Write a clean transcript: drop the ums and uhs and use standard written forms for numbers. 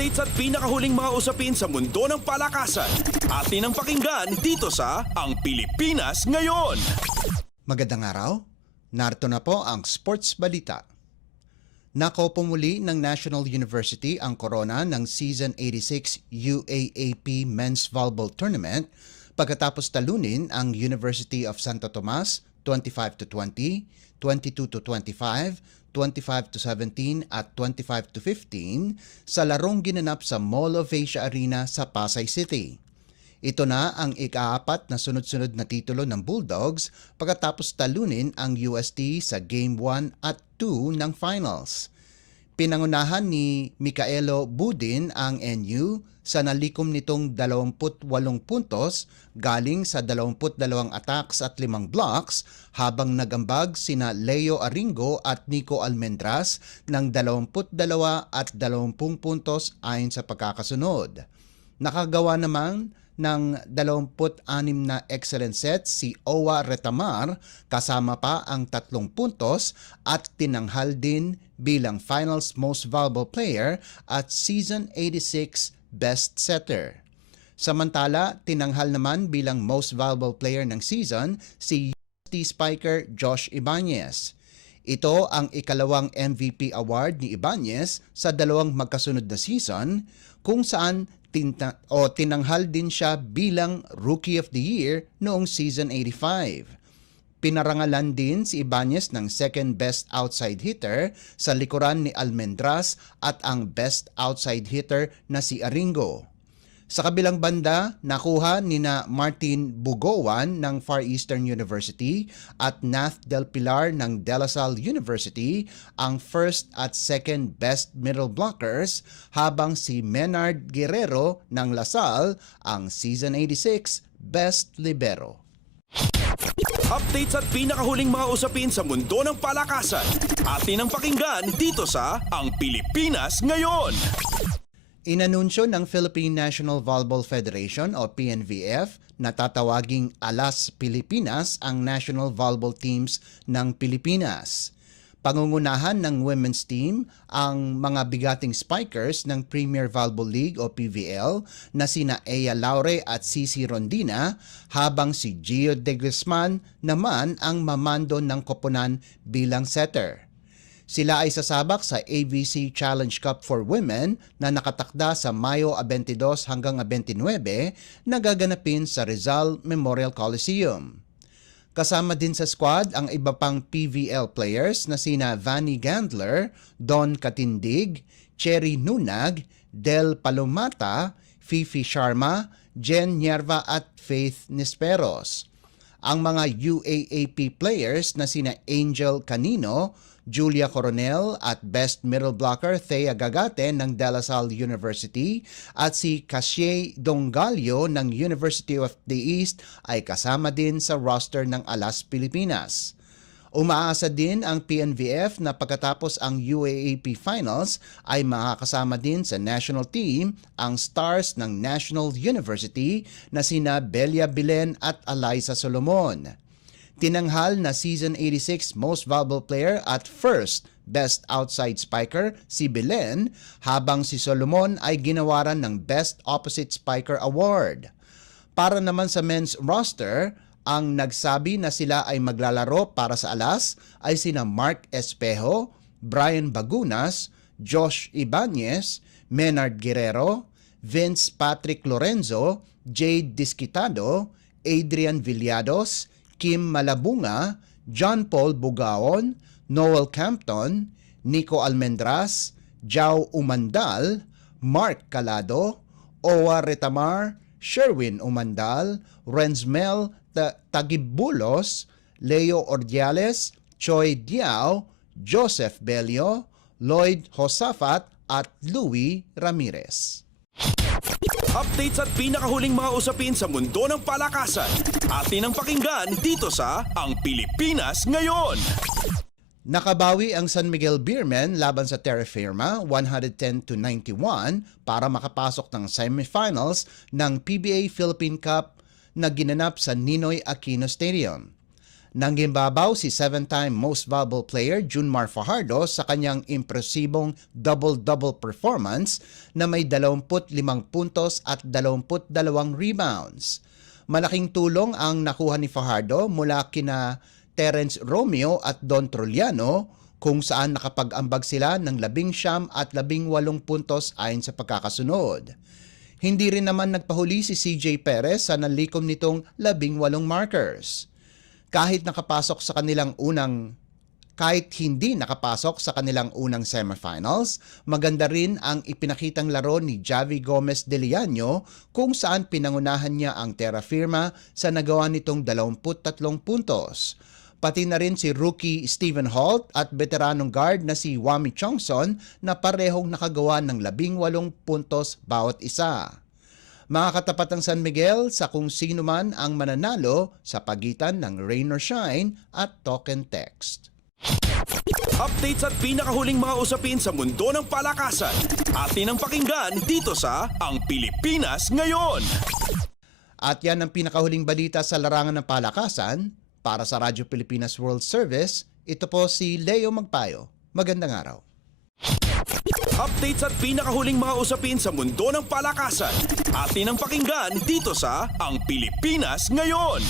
Updates at pinakahuling mga usapin sa mundo ng palakasan. Atin ang pakinggan dito sa Ang Pilipinas Ngayon. Magandang araw. Narito na po ang Sports Balita. Nakaupo muli ng National University ang corona ng Season 86 UAAP Men's Volleyball Tournament pagkatapos talunin ang University of Santo Tomas 25-20, 22-25, 25-17 at 25-15 sa larong ginanap sa Mall of Asia Arena sa Pasay City. Ito na ang ika-4 na sunod-sunod na titulo ng Bulldogs pagkatapos talunin ang UST sa Game 1 at 2 ng finals. Pinangunahan ni Micaelo Budin ang NU sa nalikom nitong 28 puntos galing sa 22 attacks at 5 blocks habang nagambag sina Leo Aringo at Nico Almendras ng 22 at 20 puntos ayon sa pagkakasunod. Nakagawa naman ng 26 na excellent sets si Owa Retamar kasama pa ang 3 puntos at tinanghal din bilang Finals Most Valuable Player at Season 86 Best Setter. Samantala, tinanghal naman bilang Most Valuable Player ng season si UST Spiker Josh Ibanez. Ito ang ikalawang MVP award ni Ibanez sa dalawang magkasunod na season kung saan tinanghal din siya bilang Rookie of the Year noong Season 85. Pinarangalan din si Ibanez ng second best outside hitter sa likuran ni Almendras at ang best outside hitter na si Aringo. Sa kabilang banda, nakuha nina Martin Bugowan ng Far Eastern University at Nath Del Pilar ng De La Salle University ang first at second best middle blockers habang si Menard Guerrero ng La Salle ang Season 86 best libero. Updates at pinakahuling mga usapin sa mundo ng palakasan. Atin ang pakinggan dito sa Ang Pilipinas Ngayon. Inanunsyo ng Philippine National Volleyball Federation o PNVF na tatawaging Alas Pilipinas ang national volleyball teams ng Pilipinas. Pangungunahan ng women's team ang mga bigating spikers ng Premier Volleyball League o PVL na sina Ea Laure at Cici Rondina habang si Gio de Guzman naman ang mamando ng koponan bilang setter. Sila ay sasabak sa AVC Challenge Cup for Women na nakatakda sa Mayo 22 hanggang 29 na gaganapin sa Rizal Memorial Coliseum. Kasama din sa squad ang iba pang PVL players na sina Vanny Gandler, Don Katindig, Cherry Nunag, Del Palomata, Fifi Sharma, Jen Nierva at Faith Nisperos. Ang mga UAAP players na sina Angel Canino, Julia Coronel at Best Middle Blocker Thea Gagate ng De La Salle University at si Cassie Dongalio ng University of the East ay kasama din sa roster ng Alas Pilipinas. Umaasa din ang PNVF na pagkatapos ang UAAP Finals ay makakasama din sa national team ang stars ng National University na sina Belia Bilen at Eliza Solomon. Tinanghal na Season 86 Most Valuable Player at First Best Outside Spiker si Belen habang si Solomon ay ginawaran ng Best Opposite Spiker Award. Para naman sa men's roster, ang nagsabi na sila ay maglalaro para sa Alas ay sina Mark Espejo, Brian Bagunas, Josh Ibanez, Menard Guerrero, Vince Patrick Lorenzo, Jade Disquitado, Adrian Villados, Kim Malabunga, John Paul Bugaon, Noel Campton, Nico Almendras, Jao Umandal, Mark Calado, Owa Retamar, Sherwin Umandal, Renzmel Tagibulos, Leo Ordiales, Choi Diao, Joseph Belio, Lloyd Josafat at Louie Ramirez. Updates at pinakahuling mga usapin sa mundo ng palakasan. Atin ang pakinggan dito sa Ang Pilipinas Ngayon. Nakabawi ang San Miguel Beermen laban sa Terra Firma 110-91 para makapasok ng semifinals ng PBA Philippine Cup na ginanap sa Ninoy Aquino Stadium. Nangimbabaw si 7-time most valuable player Junmar Fajardo sa kanyang impresibong double-double performance na may 25 puntos at 22 rebounds. Malaking tulong ang nakuha ni Fajardo mula kina Terence Romeo at Don Trulliano kung saan nakapag-ambag sila ng 19 at 18 puntos ayon sa pagkakasunod. Hindi rin naman nagpahuli si CJ Perez sa nalikom nitong 18 markers. Kahit hindi nakapasok sa kanilang unang semifinals, maganda rin ang ipinakitang laro ni Javi Gomez de Leaño kung saan pinangunahan niya ang terra firma sa nagawa nitong 23 puntos. Pati na rin si rookie Stephen Holt at veteranong guard na si Wami Chongson na parehong nakagawa ng 18 puntos bawat isa. Mga katapat ng San Miguel sa kung sino man ang mananalo sa pagitan ng Rain or Shine at Token Text. Updates at pinakahuling mga usapin sa mundo ng palakasan. Atin ang pakinggan dito sa Ang Pilipinas Ngayon. At yan ang pinakahuling balita sa larangan ng palakasan. Para sa Radyo Pilipinas World Service, ito po si Leo Magpayo. Magandang araw. Updates at pinakahuling mga usapin sa mundo ng palakasan. Atin ang pakinggan dito sa Ang Pilipinas Ngayon.